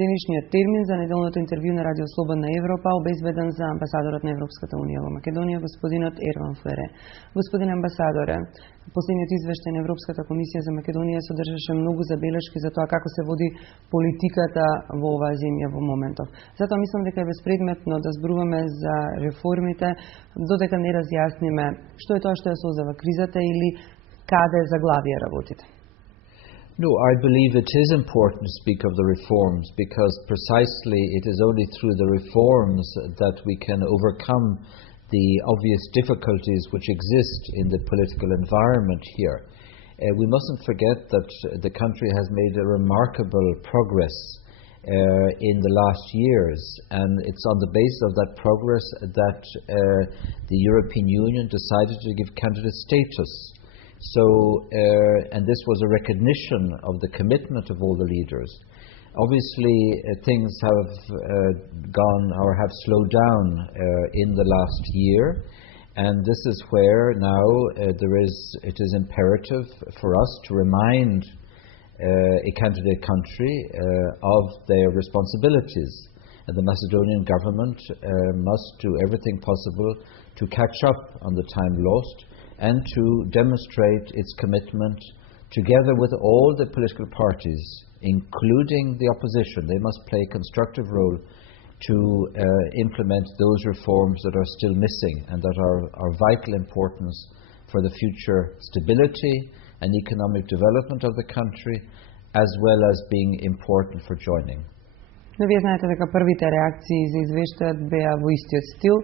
Денешниот термин за неделното интервју на Радио Слободна Европа обезбеден за амбасадорот на Европската унија во Македонија, господинот Ерvan Fuere. Господин амбасадоре, последниот извештај на Европската комисија за Македонија содржаше многу забелешки за тоа како се води политиката во оваа земја во моментов. Затоа мислам дека е безпредметно да зборуваме за реформите додека не разјасниме што е тоа што ја создава кризата или каде заглавија работите. No, I believe it is important to speak of the reforms because precisely it is only through the reforms that we can overcome the obvious difficulties which exist in the political environment here. We mustn't forget that the country has made a remarkable progress in the last years, and it's on the basis of that progress that the European Union decided to give candidate status. So, and this was a recognition of the commitment of all the leaders. Obviously, things have gone or have slowed down in the last year, and this is where now it is imperative for us to remind a candidate country of their responsibilities. And the Macedonian government must do everything possible to catch up on the time lost and to demonstrate its commitment together with all the political parties, including the opposition. They must play a constructive role to implement those reforms that are still missing and that are vital importance for the future stability and economic development of the country, as well as being important for joining. Но вие знаете дека првите реакции за извештајот беа во истиот стил.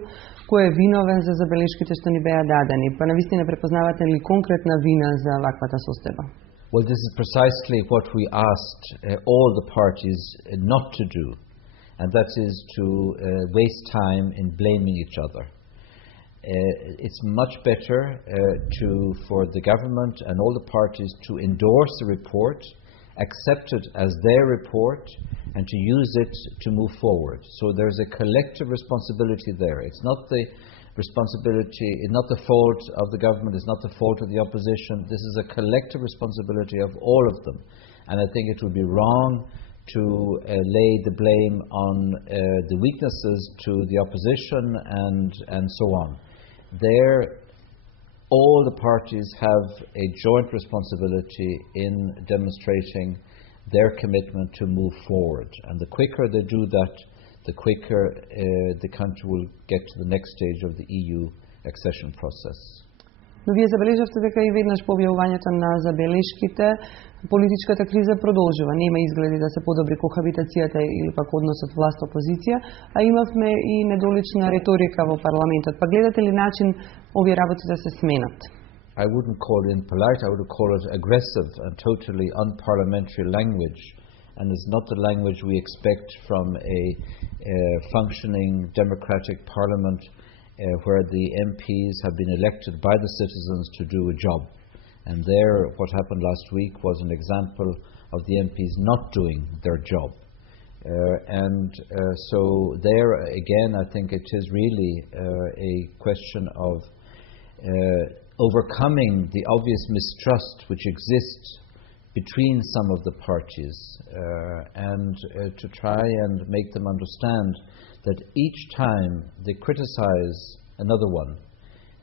Кој е виновен за забелешките што ни беа дадени? Па навистина препознавате ли конкретна вина за ваквата состојба? Well, this is precisely what we asked all the parties not to do, and that is to waste time in blaming each other. It's much better for the government and all the parties to endorse the report, accept it as their report, and to use it to move forward. So there's a collective responsibility there. It's not the responsibility, it's not the fault of the government, it's not the fault of the opposition. This is a collective responsibility of all of them. And I think it would be wrong to lay the blame on the weaknesses to the opposition and so on. There, all the parties have a joint responsibility in demonstrating their commitment to move forward. And the quicker they do that, the quicker the country will get to the next stage of the EU accession process. Но вие забележавте дека и веднаш по објавувањето на забелешките политичката криза продолжува. Нема изгледи да се подобри кохабитацијата или пак односот власт-опозиција, а имавме и недолична реторика во парламентот. Па гледате ли начин овие работи да се сменат? I wouldn't call it impolite, I would call it aggressive and totally unparliamentary language. And it's not the language we expect from a functioning democratic parliament where the MPs have been elected by the citizens to do a job. And there, what happened last week was an example of the MPs not doing their job. So there, again, I think it is really a question of overcoming the obvious mistrust which exists between some of the parties and to try and make them understand that each time they criticize another one,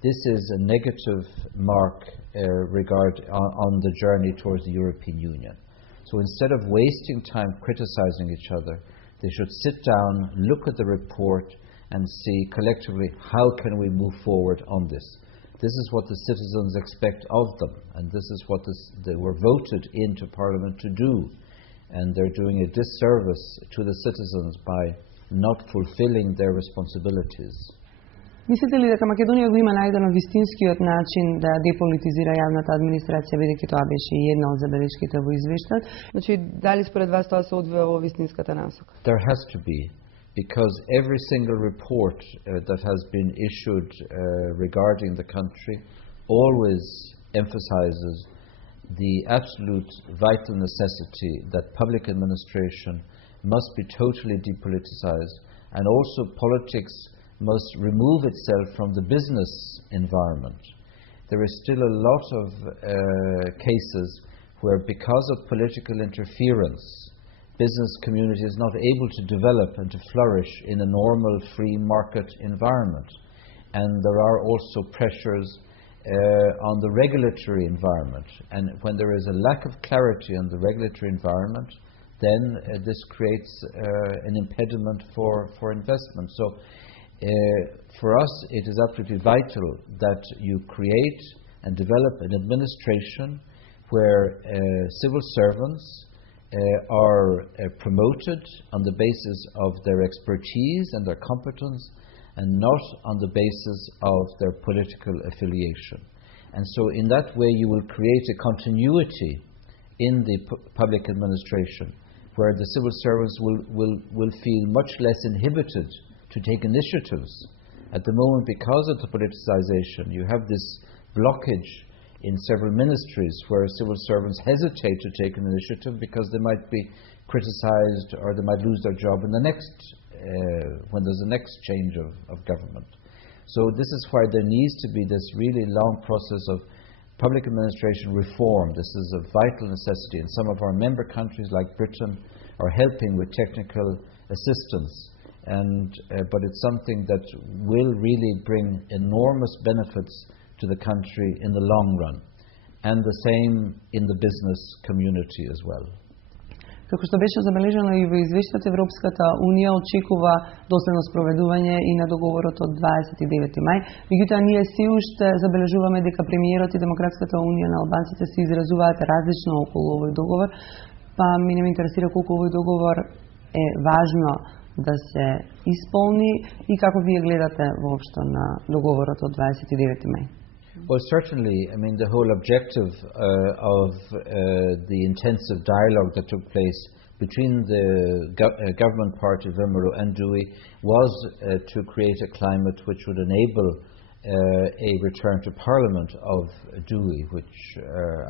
this is a negative mark on the journey towards the European Union. So instead of wasting time criticizing each other, they should sit down, look at the report and see collectively how can we move forward on this. This is what the citizens expect of them, and this is what they were voted into Parliament to do. And they're doing a disservice to the citizens by not fulfilling their responsibilities. Мислите ли дека Македонија го има најдено вистинскиот начин да деполитизира јавната администрација, бидејќи тоа беше и една од забелешките во извештајот? Значи, дали според вас тоа се одвива во вистинската насока? There has to be, because every single report that has been issued regarding the country always emphasizes the absolute vital necessity that public administration must be totally depoliticized, and also politics must remove itself from the business environment. There is still a lot of cases where, because of political interference, business community is not able to develop and to flourish in a normal free market environment. And there are also pressures on the regulatory environment. And when there is a lack of clarity on the regulatory environment, then this creates an impediment for investment. So for us, it is absolutely vital that you create and develop an administration where civil servants are promoted on the basis of their expertise and their competence, and not on the basis of their political affiliation. And so in that way you will create a continuity in the public administration, where the civil servants will feel much less inhibited to take initiatives. At the moment, because of the politicization, you have this blockage in several ministries where civil servants hesitate to take an initiative because they might be criticized or they might lose their job in the next when there's a next change of government. So this is why there needs to be this really long process of public administration reform. This is a vital necessity, and some of our member countries like Britain are helping with technical assistance, but it's something that will really bring enormous benefits to the country in the long run, and the same in the business community as well. Како што беше забележано и во извештајот, Европската Унија очекува доследно спроведување и на договорот од 29 мај. Меѓутоа, ние се уште забележуваме дека премиерот и Демократската Унија на албанците се изразуваат различно околу овој договор. Па мене ме интересира колку овој договор е важно да се исполни и како вие гледате воопшто на договорот од 29 мај. Well, certainly, I mean, the whole objective of the intensive dialogue that took place between the government party, Vemuru and Dewey, was to create a climate which would enable a return to Parliament of Dewey, which,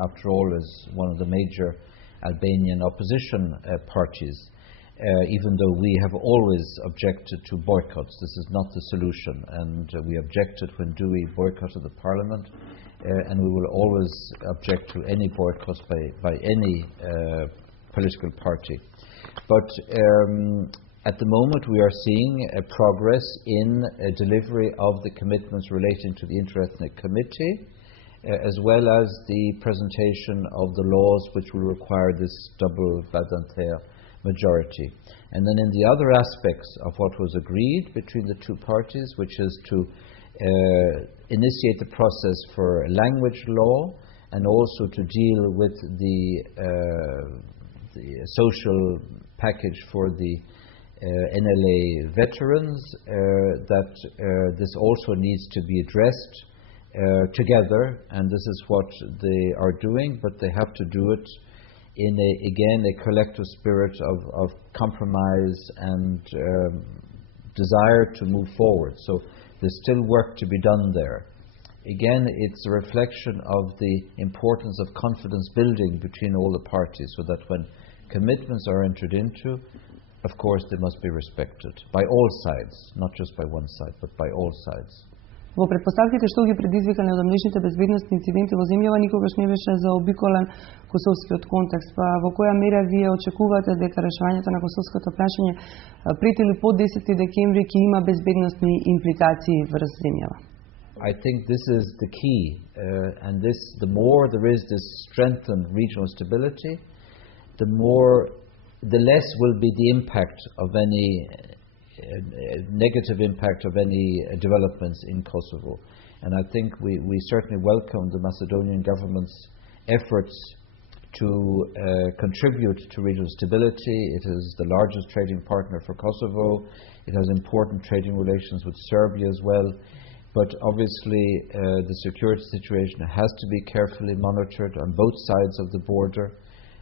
after all, is one of the major Albanian opposition parties. Even though we have always objected to boycotts, this is not the solution, and we objected when Dewey boycotted the Parliament, and we will always object to any boycotts by any political party. But at the moment we are seeing a progress in a delivery of the commitments relating to the Interethnic Committee, as well as the presentation of the laws which will require this double Badanter majority. And then in the other aspects of what was agreed between the two parties, which is to initiate the process for a language law, and also to deal with the social package for the NLA veterans, that this also needs to be addressed together, and this is what they are doing, but they have to do it in a collective spirit of compromise and desire to move forward. So there's still work to be done there. Again, it's a reflection of the importance of confidence building between all the parties, so that when commitments are entered into, of course they must be respected by all sides, not just by one side, but by all sides. Во претпоставките што ги предизвика неодамнешните безбедносни инциденти во земјава никогаш не беше заобиколен косовскиот контекст. Па во која мера вие очекувате дека решавањето на косовското прашање пред или по 10 декември ќе има безбедносни импликации врз земјава? I think this is the key, and the more there is this strengthened regional stability, the less will be the impact of any negative impact of any developments in Kosovo. And I think we certainly welcome the Macedonian government's efforts to contribute to regional stability. It is the largest trading partner for Kosovo. It has important trading relations with Serbia as well. But obviously the security situation has to be carefully monitored on both sides of the border,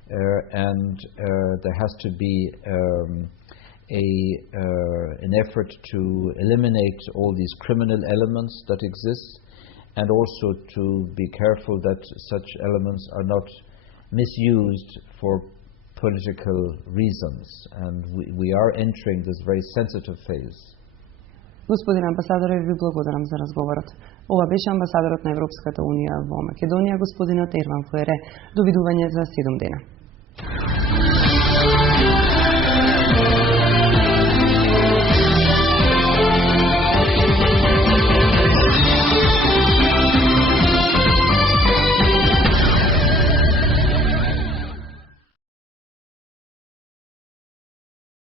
and there has to be an effort to eliminate all these criminal elements that exist, and also to be careful that such elements are not misused for political reasons. And we are entering this very sensitive phase. Господин амбасадоре, ви благодарам за разговорот. Ова беше амбасадорот на Европската Унија во Македонија, господинот Ерван Фуере. Довидување за 7 дена.